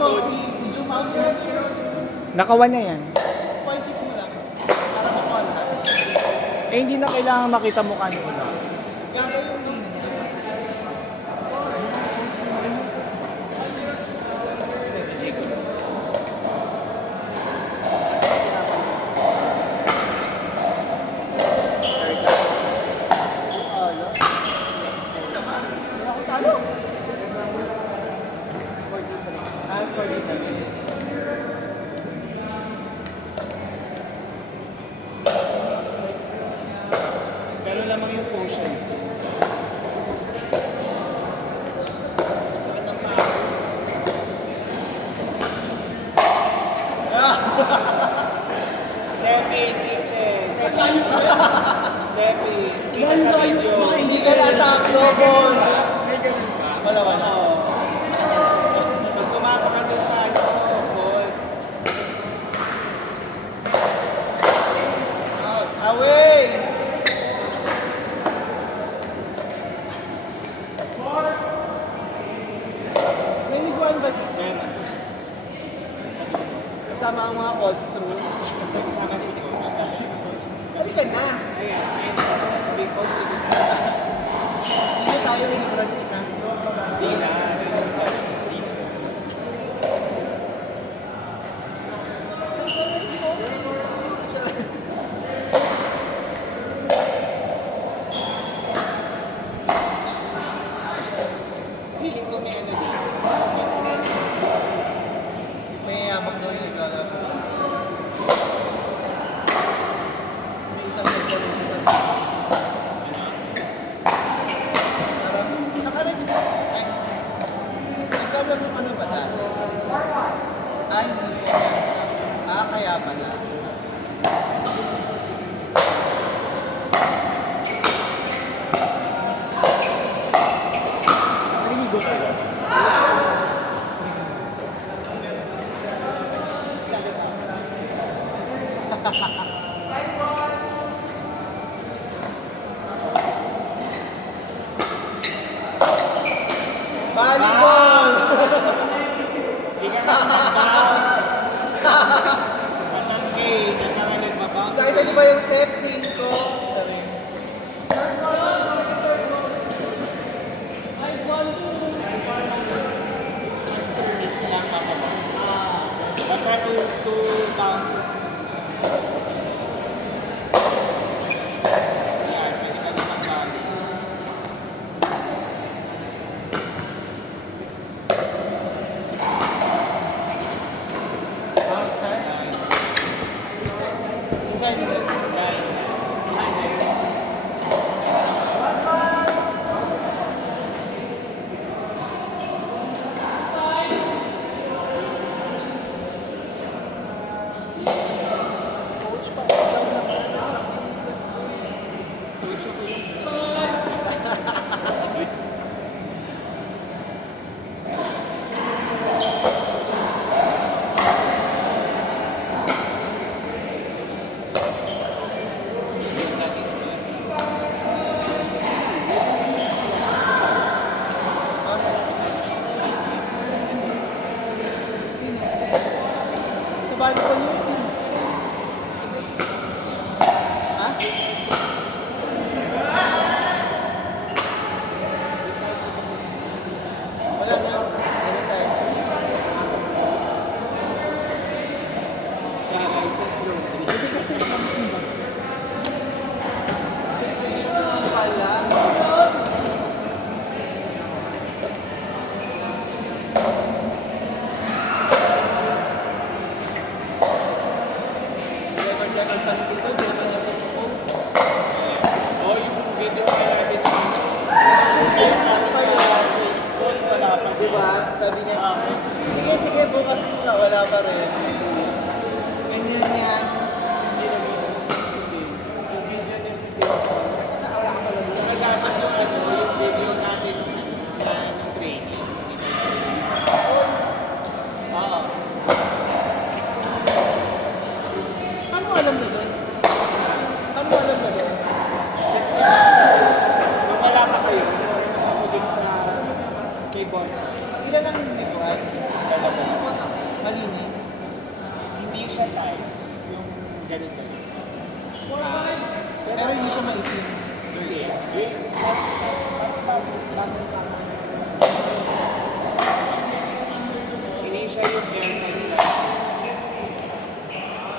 mo, i-zoom out mo. Nakawan niya yan. 0.6 mo lang. Para makuha lahat. Eh, hindi na kailangan makita mukha niyo na. Ganda yung laser. Pero lamang yung potion. Sakit ng paa. Steppy, kitchen. Steppy, kita sa video. Hindi ka na-attack, double. Wala. Pag kumapa ka dun sa ano, ball. Away! May liguan ba dito? Kasama ang mga odds through. Kasama si coach. Halika na. Ayun. Sabi ko, Hindi tayo inibrad kita. di na. Saan ka na ito? Feeling ko may ano dito. May yamak daw yung naglalaro. May isang naglalaro kasi. Parang, sa ka rin. Ay, naglalaro ka na ba dati? Ay, hindi ko yan. Ah, kaya pala. Naligo ka ba? Volleyball! Di ka na nag-bounce. Matanggi, di ka na nag-bounce. Nakita niyo ba yung set? 5. Charing. Basta 2 bounces. Yan, pwede ka na mag-volley. Inside, coach pa. Ikaw naman. Coach ako yun. Sino? Sa volleyball yun. Ha? Wala na. Anytime. Record-record pa rin dito, di naman yung suppose. O, yung video na natin. Sa'yo namin sa goal, wala pa. Di ba? Sabi niya, sige, sige, bukas na, wala pa rin. Ganyan yan. Hindi na Sige. Yung video niya si Sid. Kasi wala ka pala doon. dapat yung ano, yung video natin na ng training. Oo. Ano alam na doon? Ano alam na doon? Let's see. Kung wala pa kayo, ako din sa keyboard. Ilan ang liguan? Dalawa. siya tiles. Yung ganun-ganun. Pero hindi siya maitim. Hindi. Parang bagong tama. Hindi siya yung airtight lang.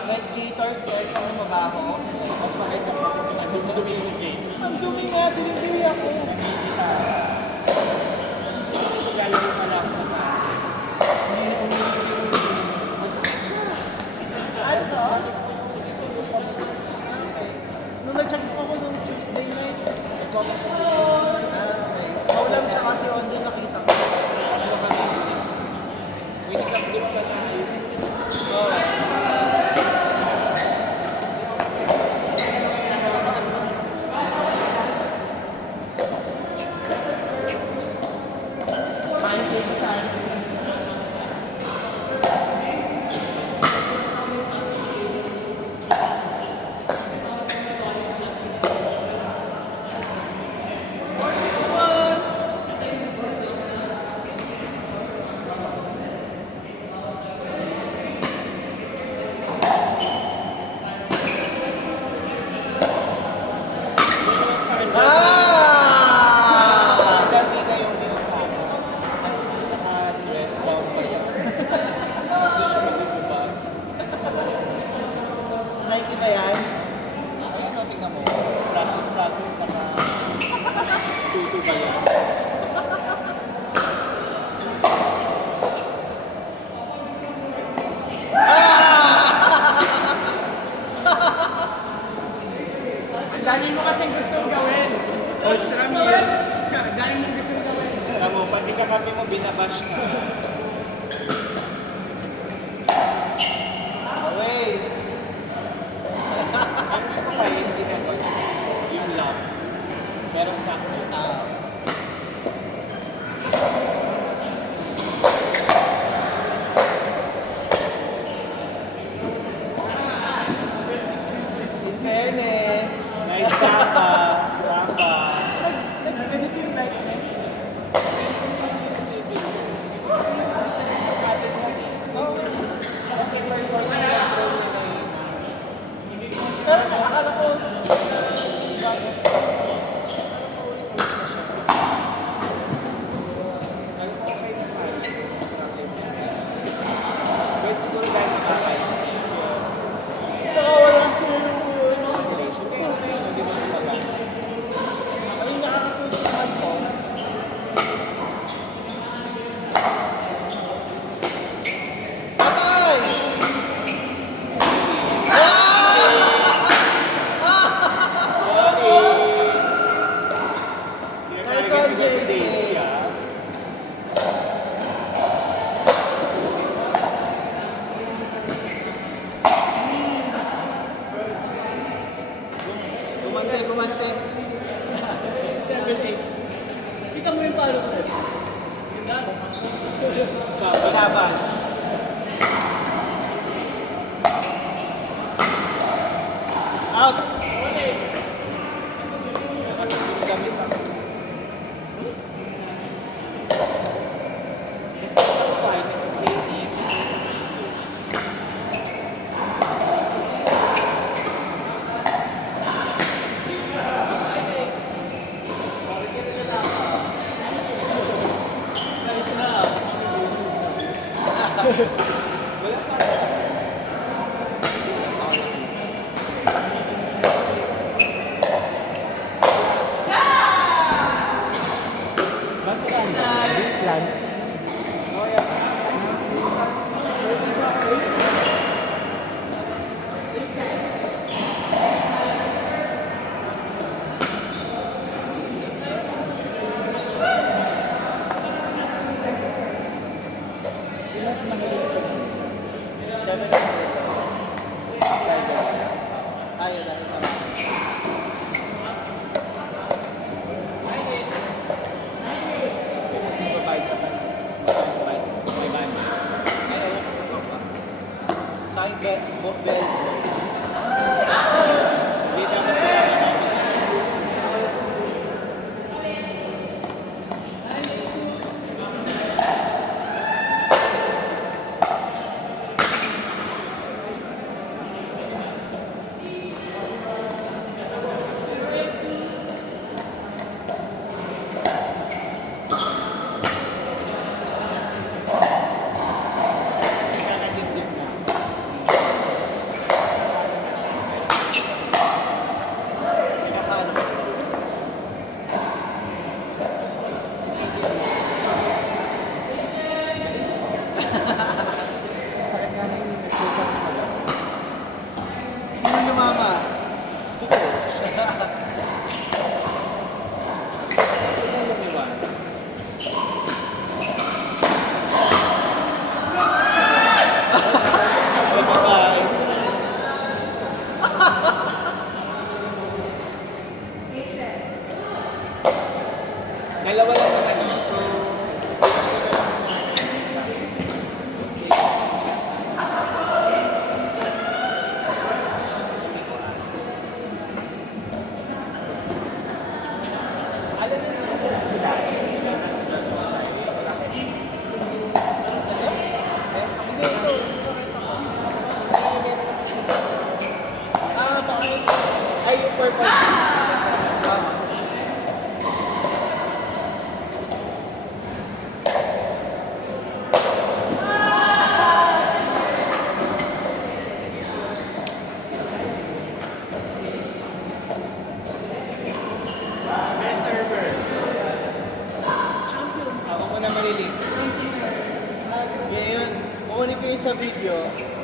Like gators, kahit kung mabaho, Mas maganda pa kung dumi yung game. ang dumi nga, dinidiri ako. Nagigita. Ito galing pa lang sa sa Hindi na umilig siya. Magsasex siya. Ano to? Nung nag-check ako nung Tuesday night, Nag-comment siya sa okay. Kaulam siya kasi on dyan nakita ko. ano kami. Winning up din pa tayo. Ah! Dati na yung sa akin. Naka-dress gown pa yun. Tapos doon siya magbubad. Nike ba yan? Ayan o, tingnan mo. Practice naka tutu pa yan. Ang dami mo kasing gustong gawin. Coach Ramir. Ang dami mo gustong gawin. Alam mo, pati kami mo binabash ka. Wait. Hindi ko pa yung ginagawa. Yung love. Pero sakto. In fairness, Nice japa. Japa. nag-ganito yung like na. Kasi may control na yun. Pero nakakala ko, Sabi ko, okay na sa akin. But siguro dahil nakakayos. tsaka wala siya yung Relation. Kaya na yun, hindi mo kumaba. ang nakakatulungan ko. Patay! Nice one, JC. Bumante, bumante. 7-8. Kita mo yung palo ko. Yun na. Binaban. Out! Gamit ako. Next time ko ay nag-training. Ayos ko na. Wala pa. Basta lang. Oh, yeah. Mas mahilig sa 700. Ayaw na ito. mas mababayad ka pa. Mababayad sa may money. Ayaw. Sa akin, both bell. Hindi dapat kasama namin. video,